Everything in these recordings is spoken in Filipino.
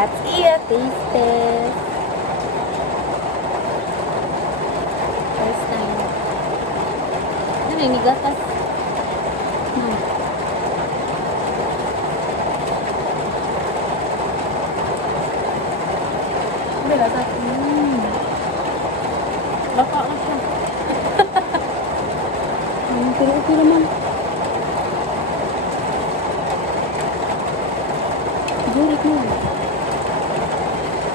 Let's eat. Taste test. First time. Ano yung gatas? Lasa. Baka ako siya. Pero okay naman. Jurik mo.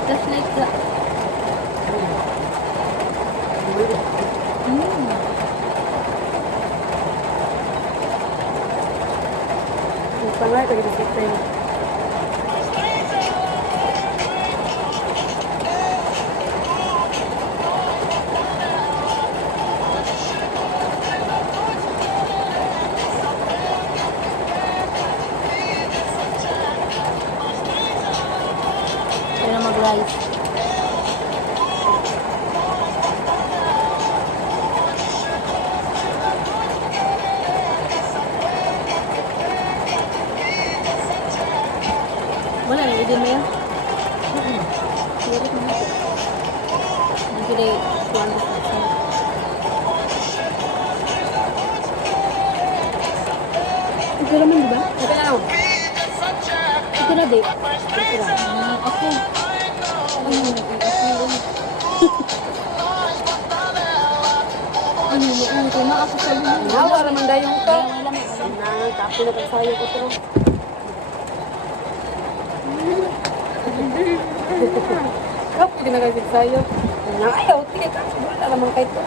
Flashlight ka. Pangay, pag-isip tayo. Kaya mag-rice. Wala na, hindi mo yan? Hindi mo. Hindi na yung Okay naman, di ba? okay na ako. Ito na, babe. Okay na. Ako. Ano mo? Ano ko na ako sa lumo. Nawa naman dayong to. Wala mo. Nangangkapi na pagsayo ko to. Kapo din na kasi sayo. Ayaw, tiyak ka. Wala naman kayo to.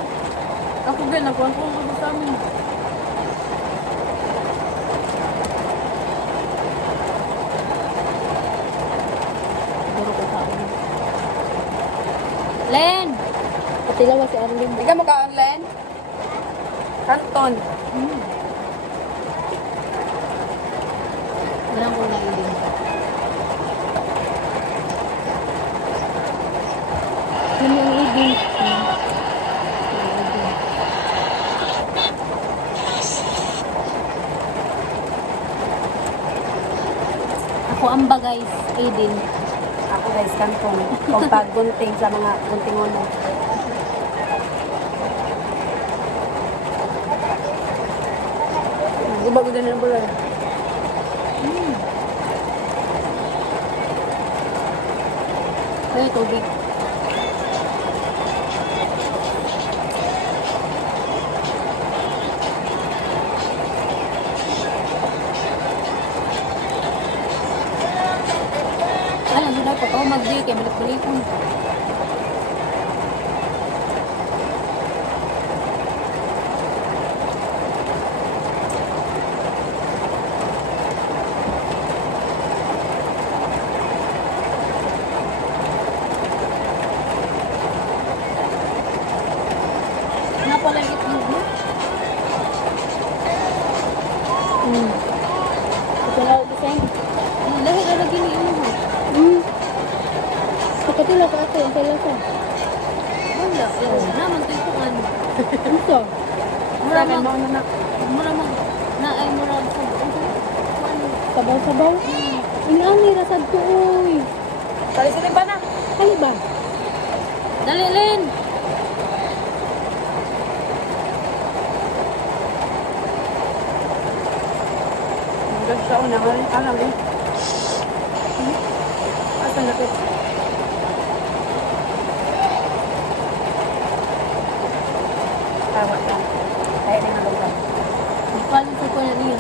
Ako din, nakuha ko sa amin. Siguro ko sa amin. Len! Patilawa si Arlene. Ikaw magka-online? Canton. Walang ko na ibig. Yun yung ibig. Ako ang bagay, Aiden. Ako guys, Canton. Kung pag-gunting sa mga gunting-uno. Iba ko din ang bulay. Ay, tubig. Ay, ang sunod pa to, mag-di, kaya balik-balikon. Ano pala yung itlog mo? Ito na, design. Dahil lalagyan ni mo. Kapatila ka ate, ang kailan ka? Wala. Naman ito yung ano. Ito. Mura Sabi mo mag, na na. mura mag, na ay mura sa, Sabaw-sabaw. Inani, rasad ko, uy. Pali sila ba na? Ano ba? Dali, Lin! Hanggang sa una, alam eh. Asa na ito? Tawag lang. Kaya na nga lang. Paling sa ko na niya.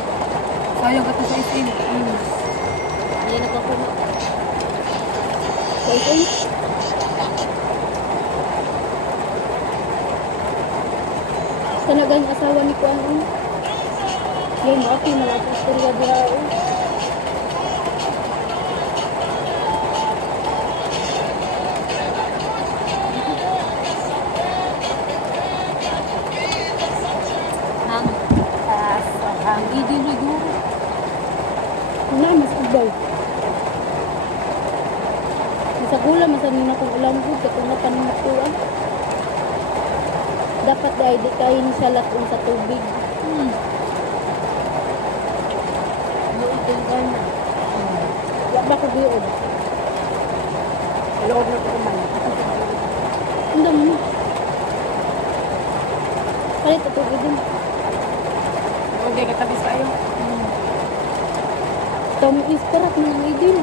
Sayang ka to sa isin. Ayan ako po. Sa isin? Sanagang asawa ni Kuan. Yan, okay, malapit ko rin diha. Hang. Ang Hindi siguro. na, mas ubaw. Sa gula, masanin na kung ulam ko, kung natanong ko. Dapat dahil di kayo ni salat sa tubig. Buitin ka na. Wala ba ko biyon? Loob na ko man. Ang dami. Palit ito din. Okay, katabis tayo. Dami isparak na ng idin.